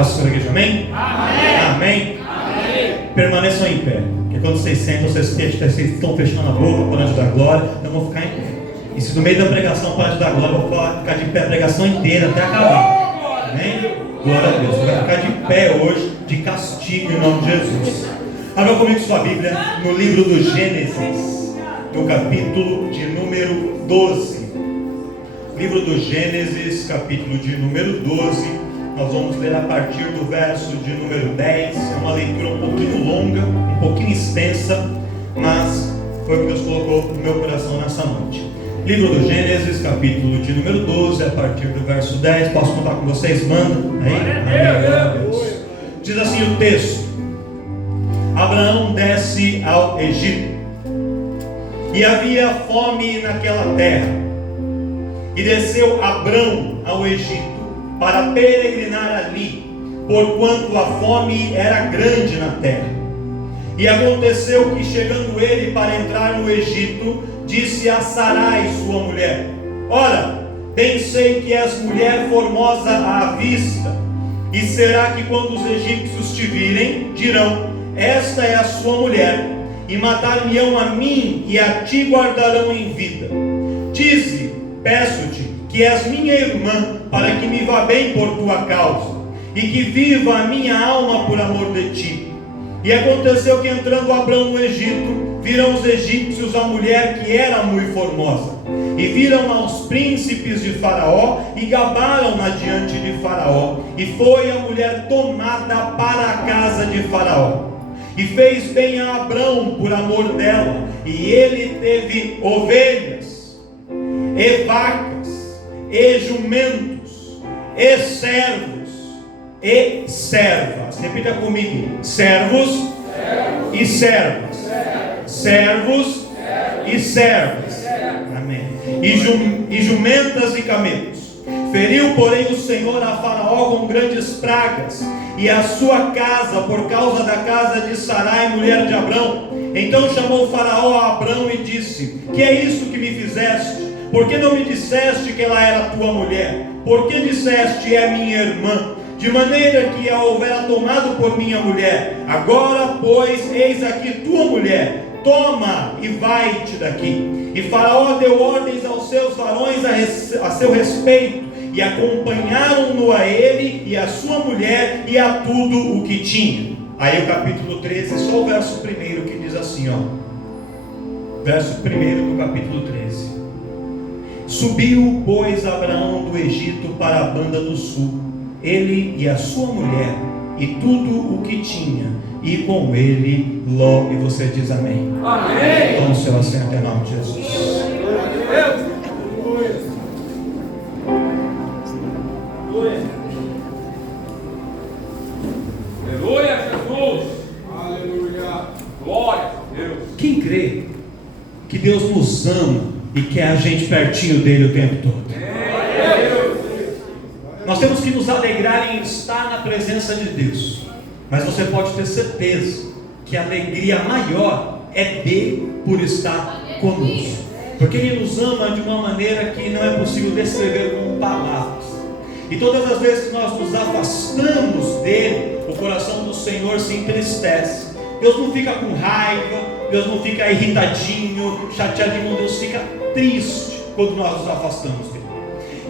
possa ser a igreja, amém? Amém. Amém? Amém. Permaneçam em pé, porque quando vocês sentam, vocês estão fechando a boca para antes da glória, então vão ficar em pé. E se no meio da pregação para antes da glória, eu vou ficar de pé a pregação inteira até acabar. Amém? Glória a Deus. Você vai ficar de pé hoje, de castigo em nome de Jesus. Abra comigo sua Bíblia no livro do Gênesis, no capítulo de número 12. Livro do Gênesis, capítulo de número 12. Nós vamos ler a partir do verso de número 10. É uma leitura um pouquinho longa, um pouquinho extensa, mas foi o que Deus colocou no meu coração nessa noite. Livro do Gênesis, capítulo de número 12, a partir do verso 10. Posso contar com vocês? Manda. Aí. Diz assim o texto: Abraão desce ao Egito, e havia fome naquela terra. E desceu Abrão ao Egito para peregrinar ali, porquanto a fome era grande na terra. E aconteceu que, chegando ele para entrar no Egito, disse a Sarai, sua mulher: Ora, bem sei que és mulher formosa à vista, e será que quando os egípcios te virem, dirão: Esta é a sua mulher, e matar-me-ão a mim, e a ti guardarão em vida. Dize, peço-te, que és minha irmã, para que me vá bem por tua causa, e que viva a minha alma por amor de ti. E aconteceu que, entrando Abrão no Egito, viram os egípcios a mulher que era muito formosa, e viram aos príncipes de Faraó, e gabaram-na diante de Faraó. E foi a mulher tomada para a casa de Faraó, e fez bem a Abrão por amor dela, e ele teve ovelhas, e vacas, e jumentos, e servos, e servas. Repita comigo: servos e servas, servos e servas. Amém. E jumentas e camelos. Feriu, porém, o Senhor a Faraó com grandes pragas, e a sua casa, por causa da casa de Sarai, mulher de Abrão. Então chamou Faraó a Abrão e disse: Que é isto que me fizeste? Por que não me disseste que ela era tua mulher? Por que disseste: é minha irmã? De maneira que a houvera tomado por minha mulher. Agora, pois, eis aqui tua mulher, toma e vai-te daqui. E Faraó deu ordens aos seus varões a seu respeito, e acompanharam-no a ele e a sua mulher e a tudo o que tinha. Aí o capítulo 13, só o verso 1 que diz assim, verso 1 do capítulo 13. Subiu, pois, Abraão do Egito para a banda do sul, ele e a sua mulher, e tudo o que tinha, e com ele Ló. E você diz amém. Amém. Então o seu assento em nome de Jesus. Aleluia, Jesus. Aleluia. Glória a Deus. Quem crê que Deus nos ama e quer a gente pertinho dele o tempo todo? Nós temos que nos alegrar em estar na presença de Deus, mas você pode ter certeza que a alegria maior é dele por estar conosco, porque ele nos ama de uma maneira que não é possível descrever com palavras. E todas as vezes que nós nos afastamos dele, o coração do Senhor se entristece. Deus não fica com raiva, Deus não fica irritadinho, chateadinho, Deus fica triste quando nós nos afastamos dele.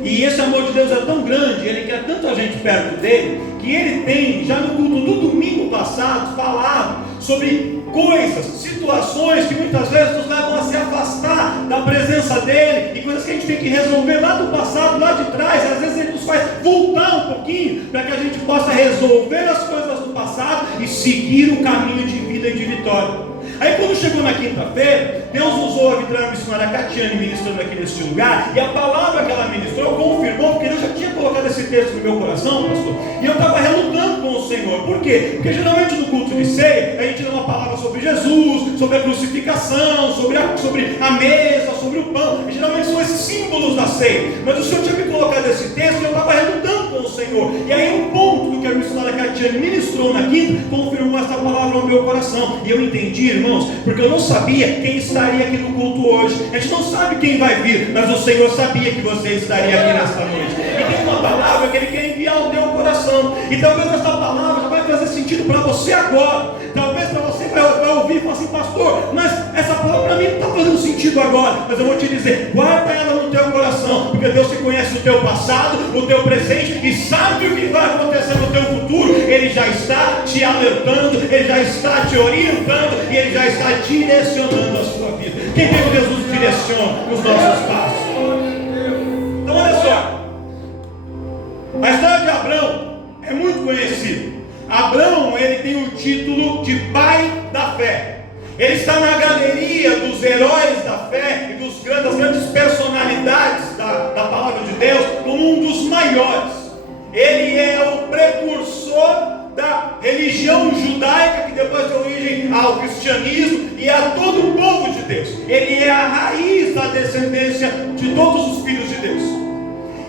E esse amor de Deus é tão grande, ele quer tanto a gente perto dele, que ele tem, já no culto do domingo passado, falado sobre coisas, situações que muitas vezes nos levam a se afastar da presença dele, e coisas que a gente tem que resolver lá do passado, lá de trás. Às vezes ele nos faz voltar um pouquinho, para que a gente possa resolver as coisas do passado e seguir o caminho de vida e de vitória. Aí quando chegou na quinta-feira, Deus usou a vitória missionária Catiane ministrando aqui neste lugar, e a palavra que ela ministrou confirmou, porque eu já tinha colocado esse texto no meu coração, pastor, e eu estava relutando com o Senhor. Por quê? Porque geralmente no culto de ceia, a gente dá uma palavra sobre Jesus, sobre a crucificação, sobre a mesa, sobre o pão, e geralmente são esses símbolos da ceia, mas o Senhor tinha me colocado esse texto e eu estava relutando com o Senhor. E aí o ponto do que a missionária Catiane ministrou na quinta, confirmou essa palavra ao meu coração. E eu entendi, irmãos, porque eu não sabia quem estaria aqui no culto hoje. A gente não sabe quem vai vir, mas o Senhor sabia que você estaria aqui nesta noite. E tem uma palavra que Ele quer enviar ao teu coração. E talvez essa palavra já vai fazer sentido para você agora. Talvez para você vai ouvir e falar assim: pastor, mas essa palavra para mim não está fazendo sentido agora. Mas eu vou te dizer, guarda ela no teu coração, porque Deus te conhece o teu passado, o teu presente, e sabe o que vai acontecer no teu futuro. Ele já está te alertando, Ele já está te orientando, e Ele já está direcionando a sua vida. Quem tem o Deus nos direciona nos nossos passos. Então olha só, a história de Abrão é muito conhecida. Abrão, ele tem o título de pai da fé. Ele está na galeria dos heróis da fé e das grandes personalidades da palavra de Deus, como um dos maiores. Ele é o precursor da religião judaica, que depois deu origem ao cristianismo e a todo o povo de Deus. Ele é a raiz da descendência de todos os filhos de Deus.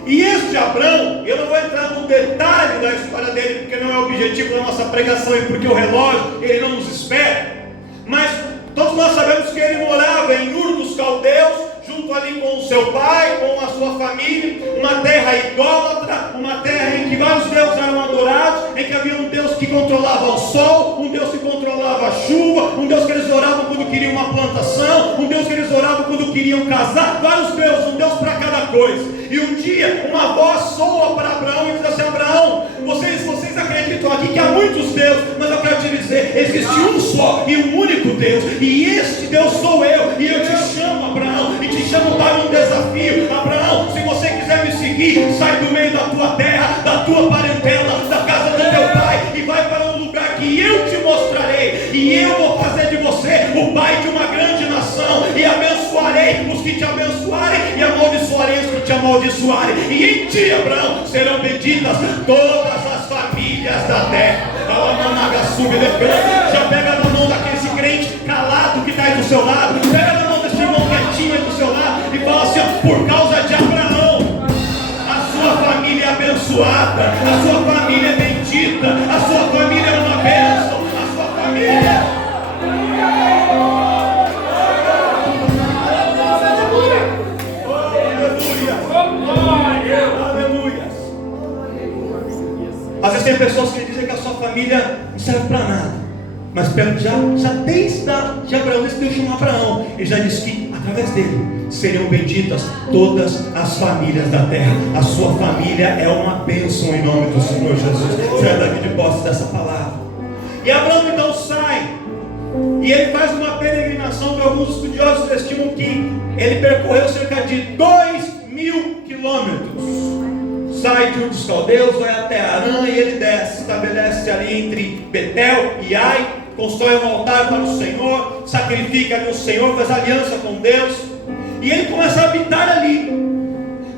E este Abrão, eu não vou entrar no detalhe da história dele, porque não é o objetivo da nossa pregação e porque o relógio, ele não nos espera. Mas todos nós sabemos que ele morava em Ur dos Caldeus, junto ali com o seu pai, com a sua família, uma terra idólatra, uma terra em que vários deuses eram adorados, em que havia um Deus que controlava o sol, um Deus que controlava a chuva, um Deus que eles oravam quando queriam uma plantação, um Deus que eles oravam quando queriam casar, vários deuses, um Deus para cada coisa. E um dia uma voz soa para Abraão e diz assim: Abraão, vocês acreditam aqui que há muitos deuses, mas eu quero te dizer, existe um só e um único Deus, e este Deus sou eu, e eu te chamo, Abraão, e te chamo para um desafio. Abraão, se você quiser me seguir, sai do meio da tua terra, da tua parentela, da casa do teu pai, e vai para um lugar que eu te mostrarei, e eu vou fazer de você o pai de uma grande nação, e abençoarei os que te abençoarem, e amaldiçoarei os que te amaldiçoarem, e em ti, Abraão, serão benditas todas as famílias da terra. Já pega na mão daquele crente calado que está aí do seu lado, pega na mão desse irmão quietinho aí do seu lado e fala assim: ó, por causa de Abraão, a sua família é abençoada, a sua família é bendita, a sua família é uma bênção, a sua família. Às vezes tem pessoas que dizem que a sua família não serve para nada, mas já desde Abraão, desde Deus chamou Abraão, ele já disse que através dele seriam benditas todas as famílias da terra. A sua família é uma bênção em nome do Senhor Jesus. Você é daqui de posse dessa palavra. E Abraão então sai, e ele faz uma peregrinação que alguns estudiosos estimam que ele percorreu cerca de 2.000 quilômetros. Sai de Ur dos Caldeus, vai até Arã, e ele desce, estabelece ali entre Betel e Ai, constrói um altar para o Senhor, sacrifica ali o Senhor, faz aliança com Deus, e ele começa a habitar ali.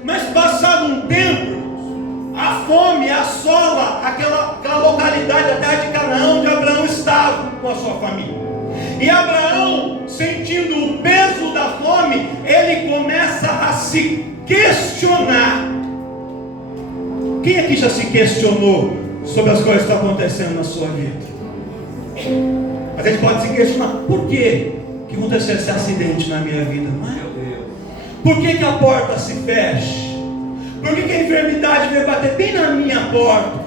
Mas passado um tempo, a fome assola aquela localidade, a terra de Canaã, onde Abraão estava com a sua família. E Abraão, sentindo o peso da fome, ele começa a se questionar. Quem aqui já se questionou sobre as coisas que estão acontecendo na sua vida? A gente pode se questionar: por que aconteceu esse acidente na minha vida? Não é? Por que a porta se fecha? Por que a enfermidade veio bater bem na minha porta?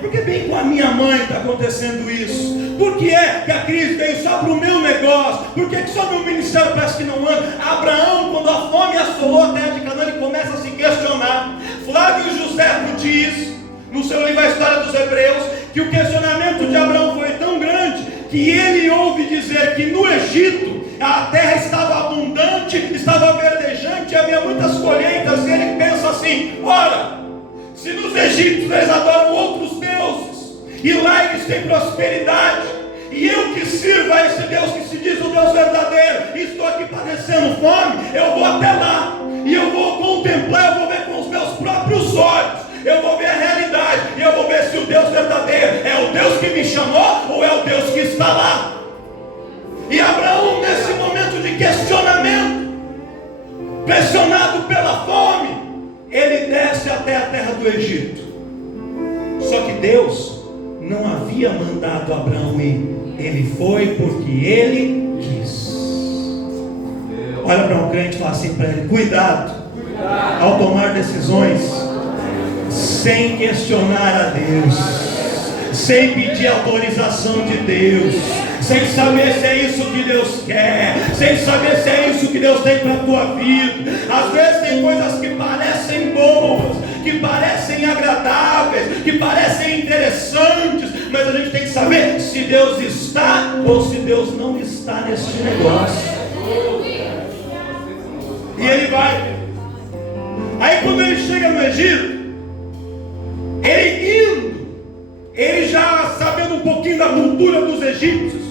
Por que bem com a minha mãe está acontecendo isso? Por que é que a crise veio só para o meu negócio? Por que só meu ministério parece que não anda? Abraão, quando a fome assolou a terra de Canaã, ele começa a se questionar. Flávio Josefo diz, no seu livro A História dos Hebreus, que o questionamento de Abraão foi tão grande que ele ouve dizer que no Egito a terra estava abundante, estava verdejante, havia muitas colheitas, e ele pensa assim: ora, se nos egípcios eles adoram outros deuses, e lá eles têm prosperidade, e eu que sirvo a esse Deus que se diz o Deus verdadeiro, e estou aqui padecendo fome, eu vou até lá, e eu vou contemplar, eu vou ver com os meus próprios olhos, eu vou ver a realidade, e eu vou ver se o Deus verdadeiro é o Deus que me chamou, ou é o Deus que está lá. E Abraão, nesse momento de questionamento, pressionado pela fome, ele desce até a terra do Egito. Só que Deus não havia mandado Abraão ir Ele foi porque ele quis. Olha para um crente e fala assim para ele: cuidado ao tomar decisões sem questionar a Deus, sem pedir autorização de Deus, sem saber se é isso que Deus quer, sem saber se é isso que Deus tem para a tua vida. Às vezes tem coisas que parecem boas, que parecem agradáveis, que parecem interessantes, mas a gente tem que saber se Deus está ou se Deus não está neste negócio. E ele vai. Aí quando ele chega no Egito, ele já sabendo um pouquinho da cultura dos egípcios,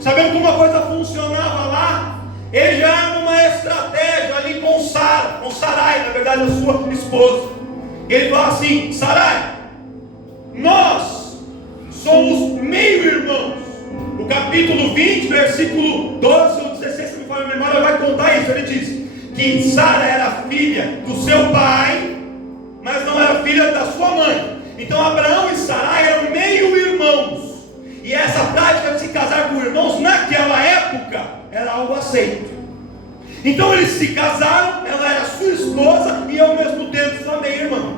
sabendo como a coisa funcionava lá, ele já arma uma estratégia ali com Sarai, na verdade a sua esposa. Ele fala assim: Sarai, nós somos meio-irmãos. O capítulo 20, versículo 12 ou 16, se me falha a memória, vai contar isso. Ele diz que Sara era filha do seu pai, mas não era filha da sua mãe. Então Abraão e Sarai eram meio-irmãos. E essa prática de se casar com irmãos, naquela época, era algo aceito. Então eles se casaram, ela era sua esposa e ao mesmo tempo sua meia-irmã.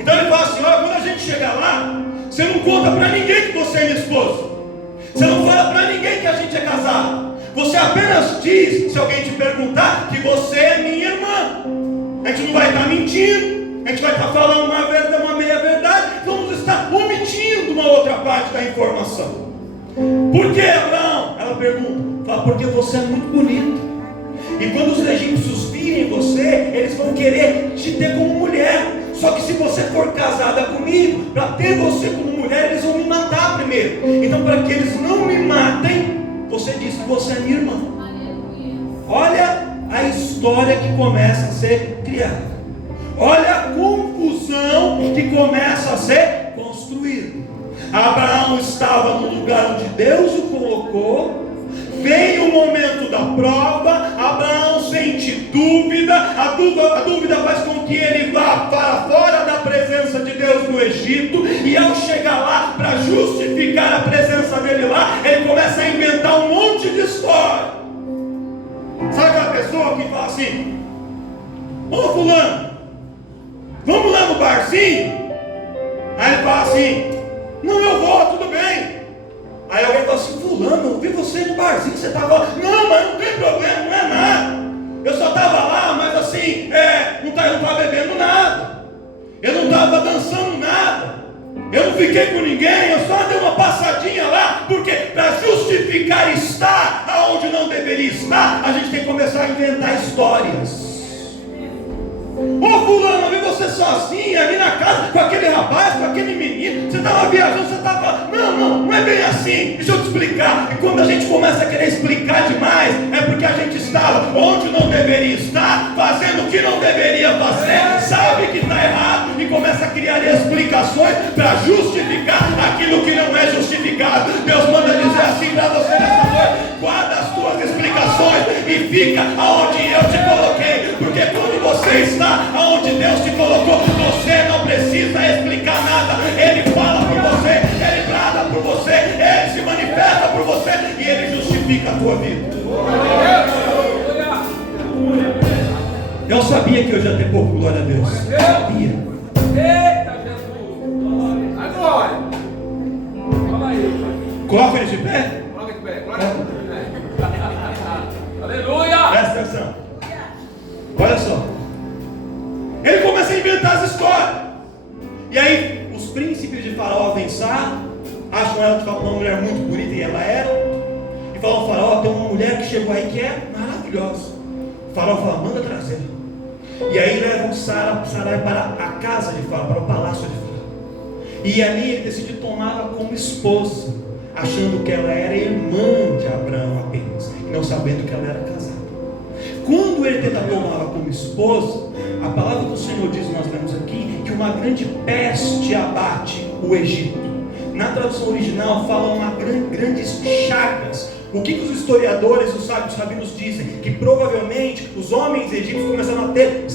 Então ele fala assim: olha, quando a gente chegar lá, você não conta para ninguém que você é minha esposa. Você não fala para ninguém que a gente é casado. Você apenas diz, se alguém te perguntar, que você é minha irmã. A gente não vai estar mentindo, a gente vai estar falando uma verdade, uma meia verdade, vamos estar omitindo uma outra parte da informação. Por que, Abraão? Ela pergunta. Fala: porque você é muito bonito. E quando os egípcios virem você, eles vão querer te ter como mulher. Só que se você for casada comigo, para ter você como mulher, eles vão me matar primeiro. Então, para que eles não me matem, você diz que você é minha irmã. Olha a história que começa a ser criada. Olha a confusão que começa a ser construída. Abraão estava no lugar onde Deus o colocou. Vem o momento da prova. Abraão sente dúvida. A dúvida faz com que ele vá para fora da presença de Deus no Egito. E ao chegar lá, para justificar a presença dele lá, ele começa a inventar um monte de história. Sabe aquela pessoa que fala assim: ô fulano, vamos lá no barzinho? Aí ele fala assim: não, eu vou, tudo bem. Aí alguém fala assim: fulano, eu vi você no barzinho, você estava lá. Não, mas não tem problema, não é nada. Eu só estava lá, mas assim, não estava bebendo nada. Eu não estava dançando nada. Eu não fiquei com ninguém, eu só dei uma passadinha lá. Porque para justificar estar aonde não deveria estar, a gente tem que começar a inventar histórias. Ô fulano, eu vi você sozinha ali na casa com aquele rapaz, com aquele menino. Você estava viajando, você estava... Não é bem assim. Deixa eu te explicar. E quando a gente começa a querer explicar demais, é porque a gente estava onde não deveria estar, fazendo o que não deveria fazer, sabe que está errado e começa a criar explicações para justificar aquilo que não é justificado. Deus manda dizer assim para você nessa noite: guarda as tuas explicações e fica aonde eu te coloquei, porque quando você está aonde Deus te colocou, você não precisa explicar nada. Ele fala por você, Ele brada por você, Ele se manifesta por você e Ele justifica a tua vida. Eu sabia que eu já ia ter pouco, glória a Deus. Sabia. Eita Jesus! Agora! Fala aí. Coloca ele de pé. Coloca de pé. Aleluia! Presta atenção. Olha só. Ele começa a inventar as histórias. E aí os príncipes de Faraó vêm, acham ela de uma mulher muito bonita, e ela era. E falam ao Faraó: tem uma mulher que chegou aí que é maravilhosa. O Faraó fala: manda trazer. E aí levam Sarai para a casa de Faraó, para o palácio de Faraó. E ali ele decide tomá-la como esposa, achando que ela era irmã de Abraão apenas, não sabendo que ela era casada. Quando ele tenta tomá-la como esposa, a palavra do Senhor diz, nós lemos aqui, que uma grande peste abate o Egito. Na tradução original fala grandes chagas. O que os historiadores, os rabinos dizem? Que provavelmente os homens egípcios começaram a ter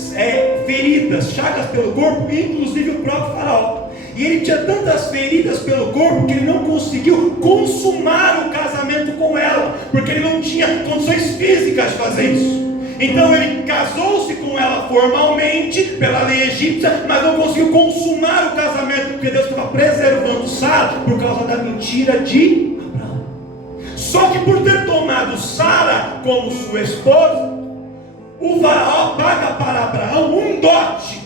feridas, chagas pelo corpo, inclusive o próprio Faraó. E ele tinha tantas feridas pelo corpo que ele não conseguiu consumar o casamento com ela, porque ele não tinha condições físicas de fazer isso. Então ele casou-se com ela formalmente, pela lei egípcia, mas não conseguiu consumar o casamento, porque Deus estava preservando Sara por causa da mentira de Abraão. Só que por ter tomado Sara como sua esposa, o faraó paga para Abraão um dote.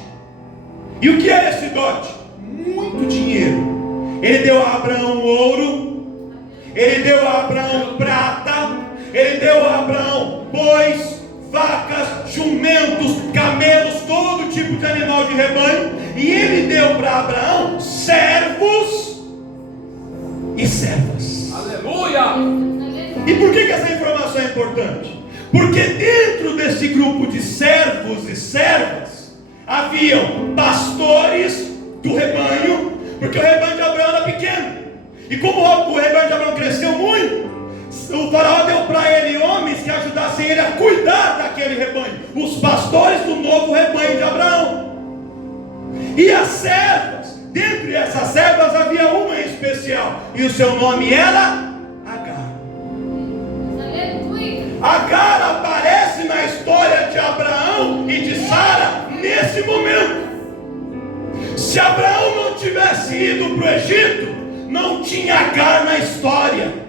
E o que é esse dote? Muito dinheiro. Ele deu a Abraão ouro, ele deu a Abraão prata, ele deu a Abraão bois, vacas, jumentos, camelos, todo tipo de animal de rebanho. E ele deu para Abraão servos e servas. Aleluia! E por que essa informação é importante? Porque dentro desse grupo de servos e servas haviam pastores do rebanho, porque o rebanho de Abraão era pequeno. E como o rebanho de Abraão cresceu muito, o faraó deu para ele homens que ajudassem ele a cuidar daquele rebanho, os pastores do novo rebanho de Abraão. E as servas, dentre essas servas havia uma em especial, e o seu nome era Agar. Agar aparece na história de Abraão e de Sara nesse momento. Se Abraão não tivesse ido para o Egito, não tinha Agar na história.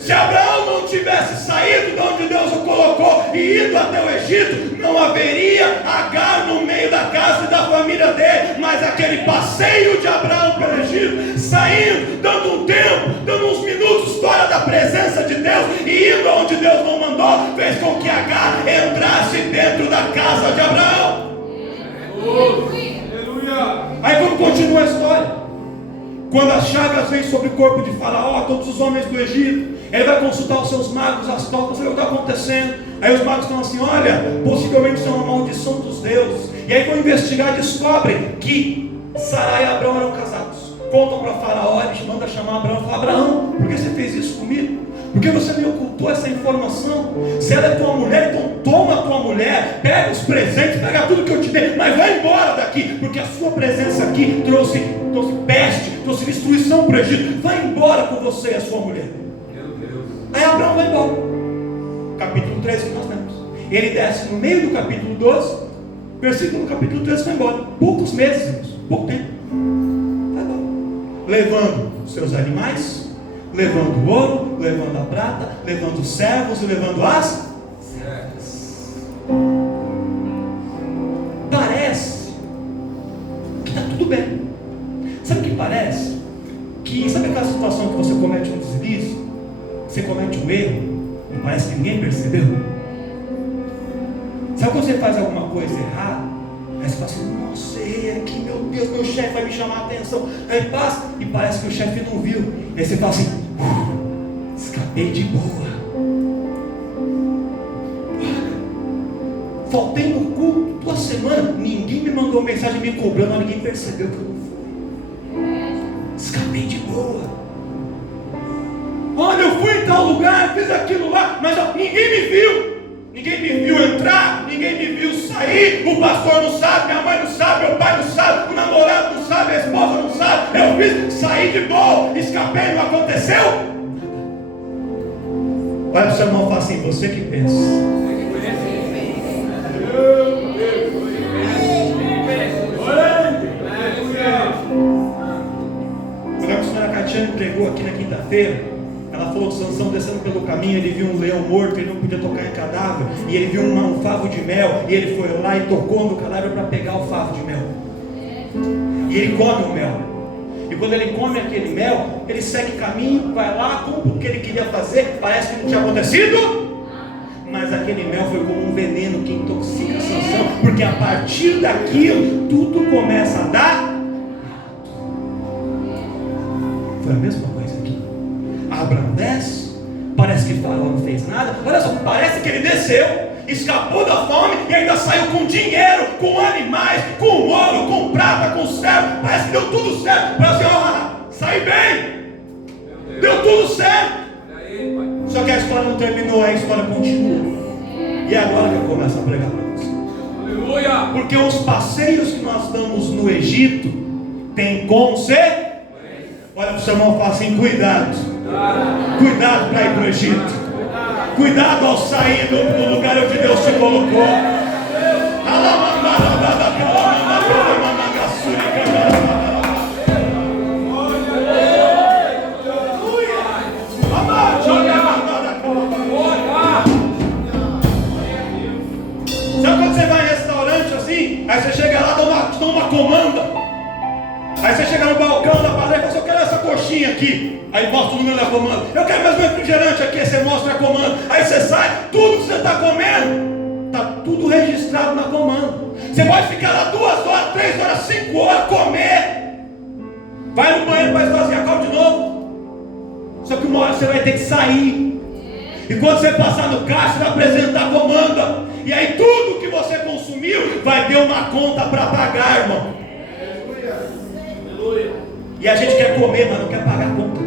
Se Abraão não tivesse saído de onde Deus o colocou e ido até o Egito, não haveria Agar no meio da casa e da família dele. Mas aquele passeio de Abraão pelo Egito, saindo, dando um tempo, dando uns minutos fora da presença de Deus e indo onde Deus não mandou, fez com que Agar entrasse dentro da casa de Abraão. Aleluia! Aí como continua a história? Quando as chagas vêm sobre o corpo de Faraó, todos os homens do Egito, ele vai consultar os seus magos, astrónomos, saber o que está acontecendo. Aí os magos estão assim: olha, possivelmente isso é uma maldição dos deuses. E aí vão investigar e descobrem que Sara e Abraão eram casados. Contam para Faraó, ele manda chamar Abraão e fala: Abraão, por que você fez isso comigo? Por que você me ocultou essa informação? Se ela é tua mulher, então toma a tua mulher, pega os presentes, pega tudo que eu te dei, mas vai embora daqui, porque a sua presença aqui trouxe peste, trouxe destruição para o Egito. Vai embora com você e a sua mulher. Aí Abraão vai embora. Capítulo 13 que nós temos. Ele desce no meio do capítulo 12, versículo do capítulo 13 vai embora. Poucos meses, irmãos, pouco tempo. Vai embora. Levando seus animais, levando o ouro, levando a prata, levando os servos e levando as servas. Parece que está tudo bem. Sabe o que parece? Sabe aquela situação que você comete um deslize? Você comete um erro e parece que ninguém percebeu? Sabe quando você faz alguma coisa errada? Aí você fala assim: nossa, errei aqui, meu Deus, meu chefe vai me chamar a atenção. Aí passa e parece que o chefe não viu. Aí você fala assim: escapei de boa. Faltei no culto 2 semanas, ninguém me mandou mensagem me cobrando, ninguém percebeu que eu não fui. Escapei de boa. Olha, eu fui em tal lugar, fiz aquilo lá, mas ninguém me viu. Ninguém me viu entrar, ninguém me viu sair. O pastor não sabe, minha mãe não sabe, meu pai não sabe, o namorado não sabe, a esposa não sabe. Eu fiz, saí de boa, escapei, não aconteceu. Olha para o seu irmão e fala assim: você que pensa. Quando a senhora Catiane pregou aqui na quinta-feira, ela falou que Sansão descendo pelo caminho, ele viu um leão morto, ele não podia tocar em cadáver, e ele viu um favo de mel, e ele foi lá e tocou no cadáver para pegar o favo de mel. E ele come o mel. E quando ele come aquele mel, ele segue caminho, vai lá, cumpre o que ele queria fazer, parece que não tinha acontecido. Mas aquele mel foi como um veneno que intoxica Sansão, porque a partir daquilo, tudo começa a dar. Foi a mesma coisa aqui. Abraão desce, parece que Faraó não fez nada. Olha só, parece que ele desceu, escapou da fome e ainda saiu com dinheiro, com animais, com ouro, com prata, com servo. Parece que deu tudo certo. Parece que saí bem, deu tudo certo. Só que a história não terminou, a história continua. E é agora que eu começo a pregar para você. Aleluia! Porque os passeios que nós damos no Egito tem consequências. Olha para o seu irmão e fala assim: cuidado. Cuidado para ir para o Egito. Cuidado ao sair do lugar onde Deus te colocou. Sabe quando você vai em restaurante assim? Aí você chega lá, dá uma comanda. Aí você chega no balcão da padaria e fala assim: eu quero essa coxinha aqui. Aí mostra o número da comanda. Eu quero mais um refrigerante aqui. Aí você mostra a comanda. Aí você sai, tudo que você está comendo, está tudo registrado na comanda. Você pode ficar lá 2 horas, 3 horas, 5 horas, comer. Vai no banheiro para esvaziar a calça de novo. Só que uma hora você vai ter que sair. E quando você passar no caixa, você vai apresentar a comanda. E aí tudo que você consumiu vai ter uma conta para pagar, irmão. E a gente quer comer, mas não quer pagar a conta.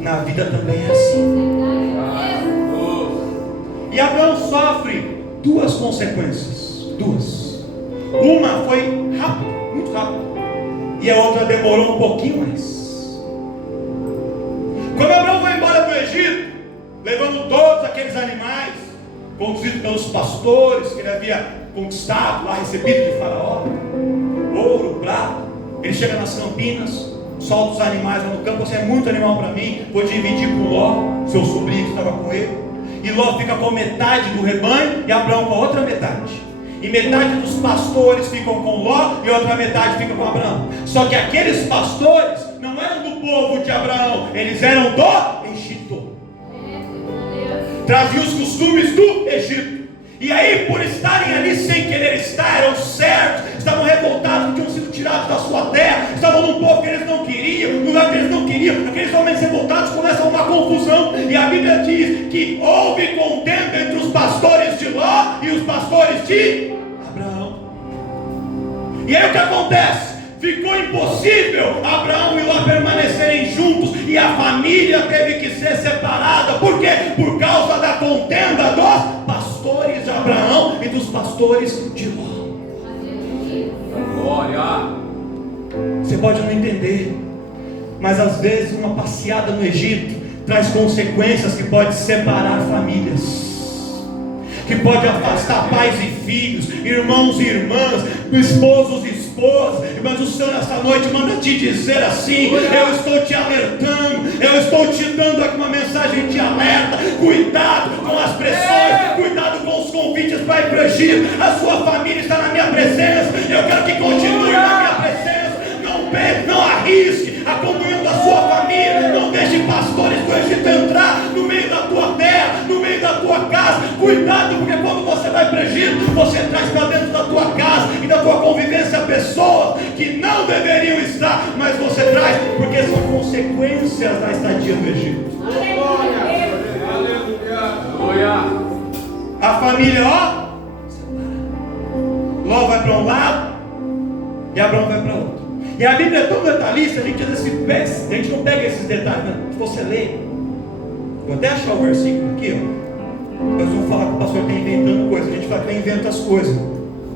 Na vida também é assim. E Abraão sofre 2 consequências. 2. Uma foi rápida, muito rápida. E a outra demorou um pouquinho mais. Quando Abraão vai embora do Egito, levando todos aqueles animais, conduzidos pelos pastores que ele havia conquistado lá, recebido de Faraó, ouro, prata. Ele chega nas campinas, solta os animais lá no campo. Você é muito animal para mim. Vou dividir com Ló, seu sobrinho que estava com ele. E Ló fica com metade do rebanho e Abraão com a outra metade. E metade dos pastores ficam com Ló e outra metade fica com Abraão. Só que aqueles pastores não eram do povo de Abraão, eles eram do Egito. Traziam os costumes do Egito. E aí, por estarem ali sem querer estar, eram certos, estavam revoltados porque tinham sido tirados da sua terra, estavam num povo que eles não queriam, num lugar que eles não queriam. Aqueles homens revoltados começam uma confusão, e a Bíblia diz que houve contenda entre os pastores de Ló e os pastores de Abraão. E aí o que acontece? Ficou impossível Abraão e Ló permanecerem juntos, e a família teve que ser separada. Por quê? Por causa da contenda dos pastores de Abraão e dos pastores de Ló. Glória. Você pode não entender, mas às vezes uma passeada no Egito traz consequências que pode separar famílias, que pode afastar pais e filhos, irmãos e irmãs, esposos e esposas. Mas o Senhor nessa noite manda te dizer assim: eu estou te alertando, eu estou te dando aqui uma mensagem de alerta. Cuidado com as pressões, cuidado com os convites para ir para o Egito. A sua família está na minha presença, eu quero que continue na minha presença. Não arrisque acompanhando a sua família. Não deixe pastores do Egito entrar no meio da tua terra, no meio da tua casa. Cuidado, porque quando você vai para o Egito, você traz para dentro da tua casa e da tua convivência pessoas que não deveriam estar, mas você traz porque são consequências da estadia no Egito. Aleluia. A família, Ló vai para um lado e Abraão vai para outro. E a Bíblia é tão detalhista, a gente não pega esses detalhes, né? Se você ler, vou até achar o versículo aqui, nós vamos falar que o pastor está inventando coisas. A gente fala que ele inventa as coisas.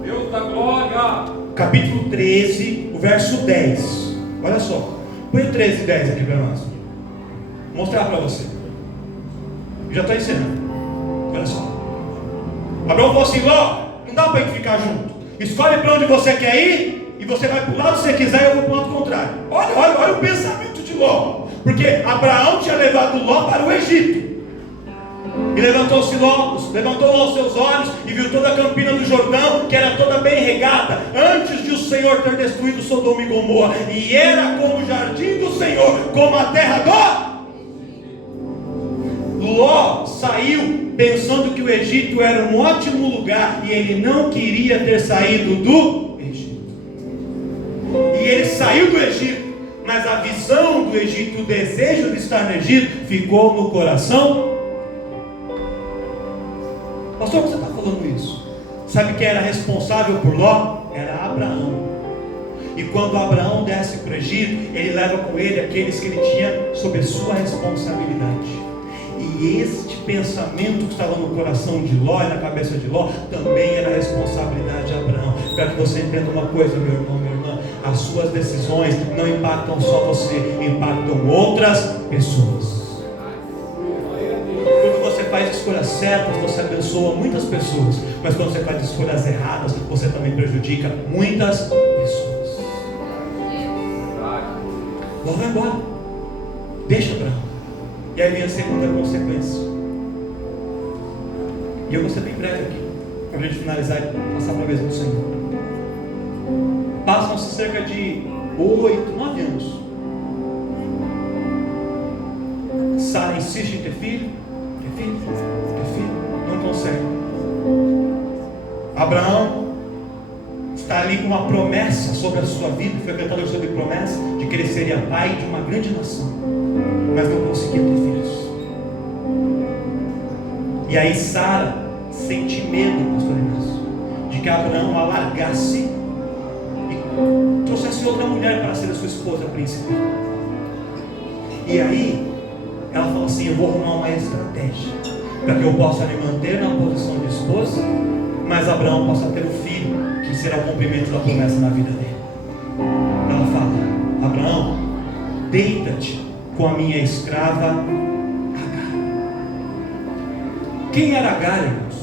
Deus da glória. Capítulo 13, o verso 10. Olha só, põe o 13 e 10 aqui para nós. Vou mostrar para você. Eu já estou ensinando. Olha só. Abraão falou assim: Ló, não dá para a gente ficar junto. Escolhe para onde você quer ir, e você vai para o lado que você quiser e eu vou para o lado contrário. Olha o pensamento de Ló. Porque Abraão tinha levado Ló para o Egito. E levantou Ló os seus olhos e viu toda a campina do Jordão, que era toda bem regada, antes de o Senhor ter destruído Sodoma e Gomorra. E era como o jardim do Senhor, como a terra do... Ló saiu pensando que o Egito era um ótimo lugar, e ele não queria ter saído do Egito. E ele saiu do Egito, mas a visão do Egito, o desejo de estar no Egito, ficou no coração. Pastor, por que você está falando isso? Sabe quem era responsável por Ló? Era Abraão. E quando Abraão desce para o Egito, ele leva com ele aqueles que ele tinha sob sua responsabilidade. E este pensamento que estava no coração de Ló e na cabeça de Ló também era responsabilidade de Abraão. Para que você entenda uma coisa, meu irmão, minha irmã, as suas decisões não impactam só você, impactam outras pessoas. Quando você faz escolhas certas, você abençoa muitas pessoas, mas quando você faz escolhas erradas, você também prejudica muitas pessoas. Ló vai embora, deixa Abraão. E aí vem a segunda consequência. E eu vou ser bem breve aqui, para a gente finalizar e passar para a mesa do Senhor. Passam-se cerca de 8, 9 anos. Sara insiste em ter filho, não consegue. Abraão está ali com uma promessa sobre a sua vida, foi cantado sobre promessa de que ele seria pai de uma grande nação, mas não conseguia ter filhos. E aí Sara sente medo, pastor Inácio, de que Abraão a largasse e trouxesse outra mulher para ser a sua esposa principal. E aí ela fala assim: eu vou arrumar uma estratégia para que eu possa me manter na posição de esposa, mas Abraão possa ter um filho que será o cumprimento da promessa na vida dele. Ela fala: Abraão, deita-te com a minha escrava Agar. Quem era Agar, irmãos?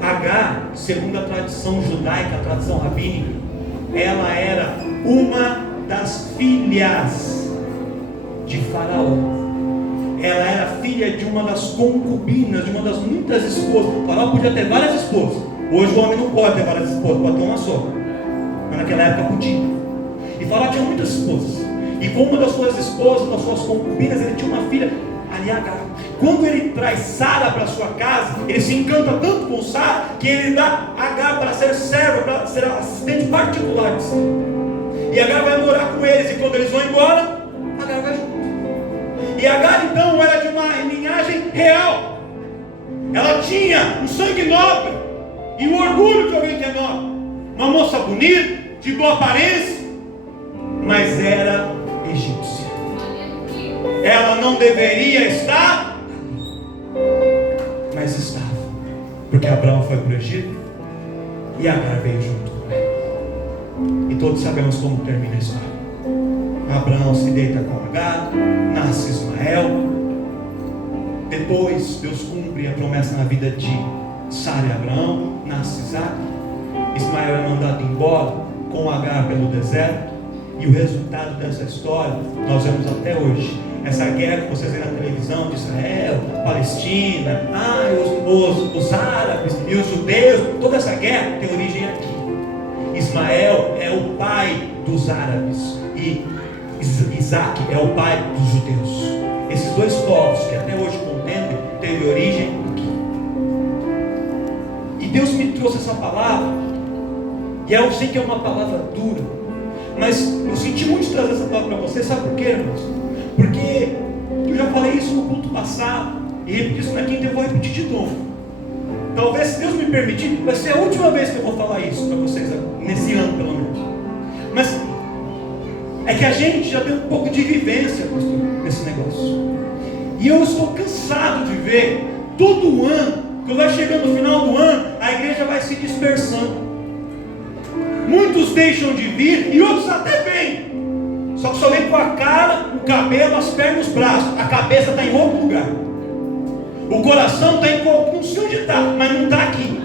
Agar, segundo a tradição judaica, a tradição rabínica, ela era uma das filhas de Faraó. Ela era filha de uma das concubinas, de uma das muitas esposas. O Faraó podia ter várias esposas. Hoje o homem não pode ter várias esposas, pode ter uma só. Mas naquela época podia. E Faraó tinha muitas esposas. E com uma das suas esposas, das suas concubinas, ele tinha uma filha, ali Agar. Quando ele traz Sara para sua casa, ele se encanta tanto com Sara, que ele dá Agar para ser serva, para ser assistente particular de Sara. E Agar vai morar com eles, e quando eles vão embora, Agar vai junto. E Agar então era de uma linhagem real. Ela tinha um sangue nobre e o orgulho de alguém que é nobre. Uma moça bonita, de boa aparência, mas era egípcia. Ela não deveria estar, mas estava, porque Abraão foi para o Egito e Agar veio junto com ele. E todos sabemos como termina a história. Abraão se deita com Agar, nasce Ismael. Depois Deus cumpre a promessa na vida de Sara e Abraão, nasce Isaac. Ismael é mandado embora com Agar pelo deserto. E o resultado dessa história nós vemos até hoje. Essa guerra que vocês veem na televisão de Israel, Palestina, os árabes e os judeus, toda essa guerra tem origem aqui. Ismael é o pai dos árabes e Isaac é o pai dos judeus. Esses dois povos que até hoje contendem teve origem aqui. E Deus me trouxe essa palavra, e eu sei que é uma palavra dura, mas eu senti muito de trazer essa palavra para você. Sabe por quê, irmãos? Porque eu já falei isso no culto passado, e repeti isso na quinta, eu vou repetir de novo. Talvez, se Deus me permitir, vai ser a última vez que eu vou falar isso para vocês, nesse ano pelo menos. Mas é que a gente já tem um pouco de vivência, pastor, nesse negócio. E eu estou cansado de ver, todo ano, quando vai chegando no final do ano, a igreja vai se dispersando. Muitos deixam de vir e outros até vêm. Só que só vem com a cara, o cabelo, as pernas, os braços. A cabeça está em outro lugar. O coração está em qualquer, não sei onde está, mas não está aqui.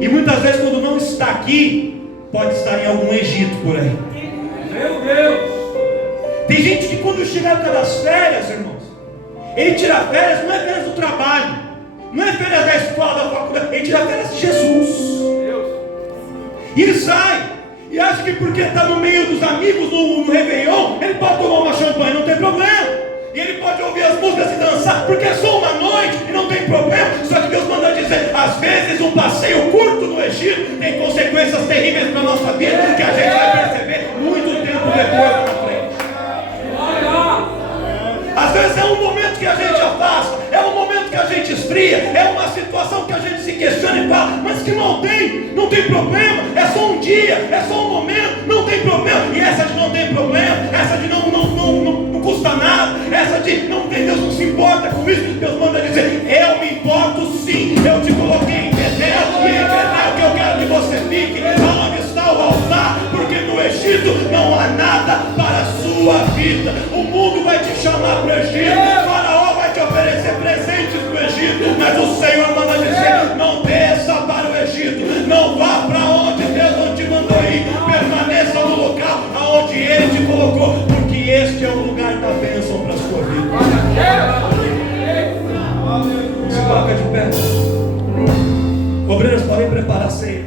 E muitas vezes quando não está aqui, pode estar em algum Egito por aí. Meu Deus! Tem gente que quando chega a época das férias, irmãos, ele tira férias, não é férias do trabalho, não é férias da escola, da faculdade, ele tira férias de Jesus. E ele sai, e acha que porque está no meio dos amigos no Réveillon, ele pode tomar uma champanhe, não tem problema. E ele pode ouvir as músicas e dançar, porque é só uma noite e não tem problema. Só que Deus manda dizer, às vezes um passeio curto no Egito tem consequências terríveis para a nossa vida, que a gente vai perceber muito tempo depois na frente. Às vezes é um momento que a gente afasta, é um momento que a gente esfria, é uma situação que a gente se questiona e fala, mas que não tem problema, é só um dia, é só um momento, não tem problema. E essa de não tem problema, essa de não custa nada, essa de não tem, Deus importa com isso? Deus manda dizer: eu me importo sim, eu te coloquei em Betel, e em Betel que eu quero que você fique, aonde está o altar, porque no Egito não há nada para a sua vida. O mundo vai te chamar para o Egito, o Faraó vai te oferecer presentes para o Egito, mas o Senhor manda dizer: não desça para o Egito, não vá para onde Deus não te mandou ir, permaneça no local aonde Ele te colocou, porque este é o lugar da bênção para a sua vida. Se coloca de pé. Obreiros, podem preparar a ceia.